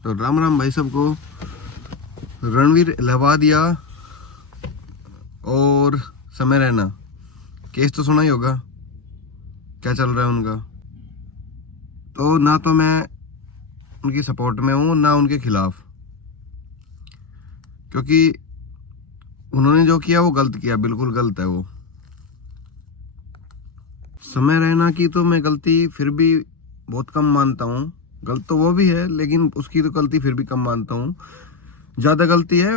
तो राम राम भाई सबको। रणवीर इलाहाबादिया और समय रैना केस तो सुना ही होगा, क्या चल रहा है उनका। तो ना तो मैं उनकी सपोर्ट में हूँ ना उनके खिलाफ, क्योंकि उन्होंने जो किया वो गलत किया, बिल्कुल गलत है वो। समय रैना की तो मैं गलती फिर भी बहुत कम मानता हूँ, गलत तो वो भी है लेकिन उसकी तो गलती फिर भी कम मानता हूँ। ज़्यादा गलती है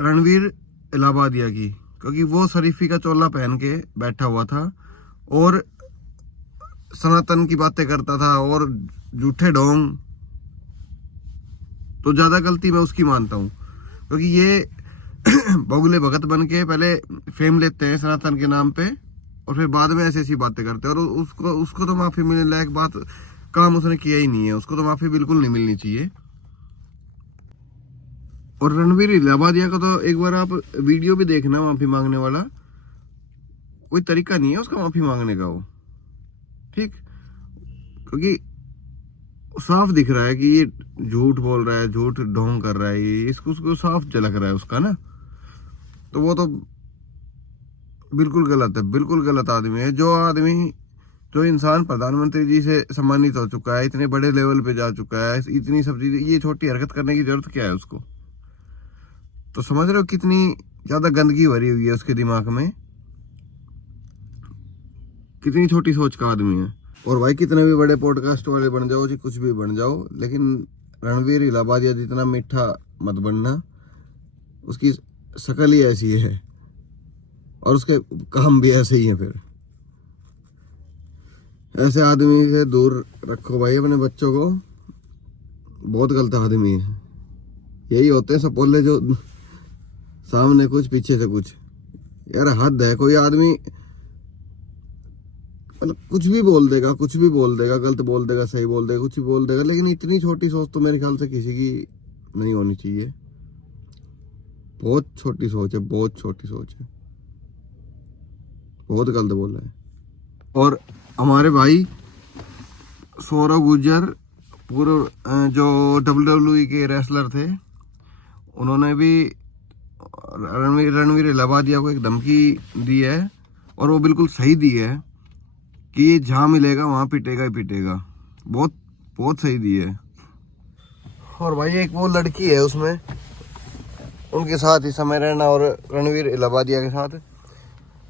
रणवीर इलाहाबादिया की, क्योंकि वो शरीफी का चोला पहन के बैठा हुआ था और सनातन की बातें करता था और झूठे ढोंग। तो ज़्यादा गलती मैं उसकी मानता हूँ, क्योंकि ये बगुले भगत बन के पहले फेम लेते हैं सनातन के नाम पे और फिर बाद में ऐसी ऐसी बातें करते हैं। और उसको उसको तो माफ़ी मिलने लायक बात काम उसने किया ही नहीं है, उसको तो माफ़ी बिल्कुल नहीं मिलनी चाहिए। और रणवीर इलाहाबादिया का तो एक बार आप वीडियो भी देखना, माफ़ी मांगने वाला कोई तरीका नहीं है उसका माफ़ी मांगने का वो, ठीक। क्योंकि साफ दिख रहा है कि ये झूठ बोल रहा है, झूठ ढोंग कर रहा है, ये इसको उसको साफ झलक रहा है उसका ना। तो वो तो बिल्कुल गलत है, बिल्कुल गलत आदमी है। जो इंसान प्रधानमंत्री जी से सम्मानित हो चुका है, इतने बड़े लेवल पे जा चुका है, इतनी सब चीजें, ये छोटी हरकत करने की जरूरत क्या है उसको। तो समझ रहे हो कितनी ज्यादा गंदगी भरी हुई है उसके दिमाग में, कितनी छोटी सोच का आदमी है। और भाई कितने भी बड़े पॉडकास्ट वाले बन जाओ जी, कुछ भी बन जाओ, लेकिन रणवीर इलाहाबादिया जितना मीठा मत बनना। उसकी शक्ल ही ऐसी है और उसके काम भी ऐसे ही हैं। फिर ऐसे आदमी से दूर रखो भाई अपने बच्चों को, बहुत गलत आदमी है। यही होते हैं सपोले, जो सामने कुछ पीछे से कुछ। यार हद है, कोई आदमी मतलब कुछ भी बोल देगा, कुछ भी बोल देगा, गलत बोल देगा, सही बोल देगा, कुछ भी बोल देगा, लेकिन इतनी छोटी सोच तो मेरे ख्याल से किसी की नहीं होनी चाहिए। बहुत छोटी सोच है, बहुत छोटी सोच है, बहुत गलत बोला है। और हमारे भाई सौरव गुर्जर पूर्व जो WWE के रेसलर थे, उन्होंने भी रणवीर इलाहाबादिया को एक धमकी दी है, और वो बिल्कुल सही दी है कि ये जहाँ मिलेगा वहाँ पिटेगा ही पिटेगा। बहुत बहुत सही दी है। और भाई एक वो लड़की है उसमें, उनके साथ ही समय रैना और रणवीर इलाहाबादिया के साथ।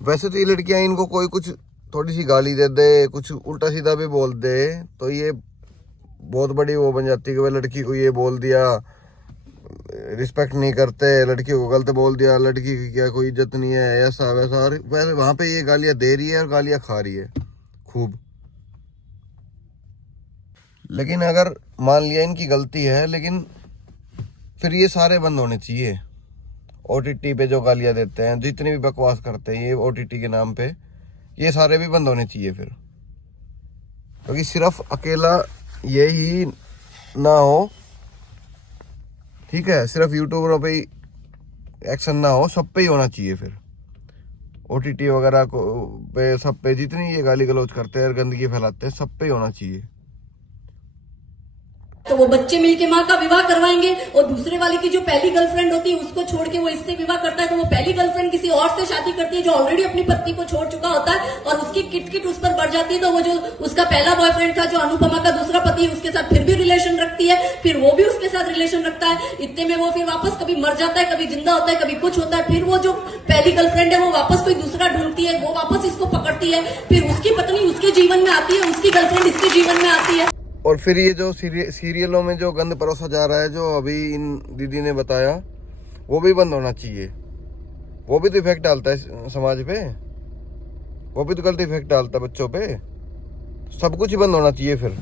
वैसे तो ये लड़कियां, इनको कोई कुछ थोड़ी सी गाली दे दे, कुछ उल्टा सीधा भी बोल दे, तो ये बहुत बड़ी वो बन जाती है कि वह लड़की को ये बोल दिया, रिस्पेक्ट नहीं करते, लड़की को गलत बोल दिया, लड़की की क्या कोई इज्जत नहीं है, ऐसा वैसा। और वैसे वहां पे ये गालियां दे रही है और गालियां खा रही है खूब। लेकिन अगर मान लिया इनकी गलती है, लेकिन फिर ये सारे बंद होने चाहिए। OTT पे जो गालियां देते हैं, जितनी भी बकवास करते हैं ये OTT के नाम पे, ये सारे भी बंद होने चाहिए फिर। क्योंकि सिर्फ अकेला ये ही ना हो, ठीक है, सिर्फ यूट्यूबरों पे ही एक्शन ना हो, सब पे ही होना चाहिए फिर। OTT वगैरह को पे, सब पे जितनी ये गाली गलौज करते हैं और गंदगी फैलाते हैं, सब पे ही होना चाहिए। तो वो बच्चे मिलके माँ का विवाह करवाएंगे, और दूसरे वाले की जो पहली गर्लफ्रेंड होती है उसको छोड़ के वो इससे विवाह करता है, तो वो पहली गर्लफ्रेंड किसी और से शादी करती है जो ऑलरेडी अपनी पत्नी को छोड़ चुका होता है, और उसकी किटकिट उस पर बढ़ जाती है। तो वो जो उसका पहला बॉयफ्रेंड था, जो अनुपमा का दूसरा पति है, उसके साथ फिर भी रिलेशन रखती है, फिर वो भी उसके साथ रिलेशन रखता है। इतने में वो फिर वापस कभी मर जाता है, कभी जिंदा होता है, कभी कुछ होता है। फिर वो जो पहली गर्लफ्रेंड है वो वापस कोई दूसरा ढूंढती है, वो वापस इसको पकड़ती है, फिर उसकी पत्नी उसके जीवन में आती है, उसकी गर्लफ्रेंड इसके जीवन में आती है। और फिर ये जो सीरियलों में जो गंद परोसा जा रहा है, जो अभी इन दीदी ने बताया, वो भी बंद होना चाहिए। वो भी तो इफेक्ट डालता है समाज पे, वो भी तो गलत इफेक्ट डालता है बच्चों पे। सब कुछ ही बंद होना चाहिए फिर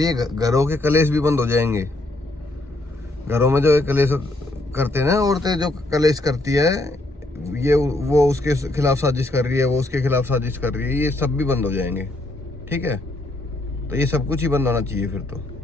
ये घरों के कलेश भी बंद हो जाएंगे। घरों में जो कलेश करते हैं ना, औरतें जो कलेश करती है, ये वो उसके खिलाफ साजिश कर रही है, वो उसके खिलाफ साजिश कर रही है, ये सब भी बंद हो जाएंगे, ठीक है। तो ये सब कुछ ही बंद होना चाहिए फिर तो।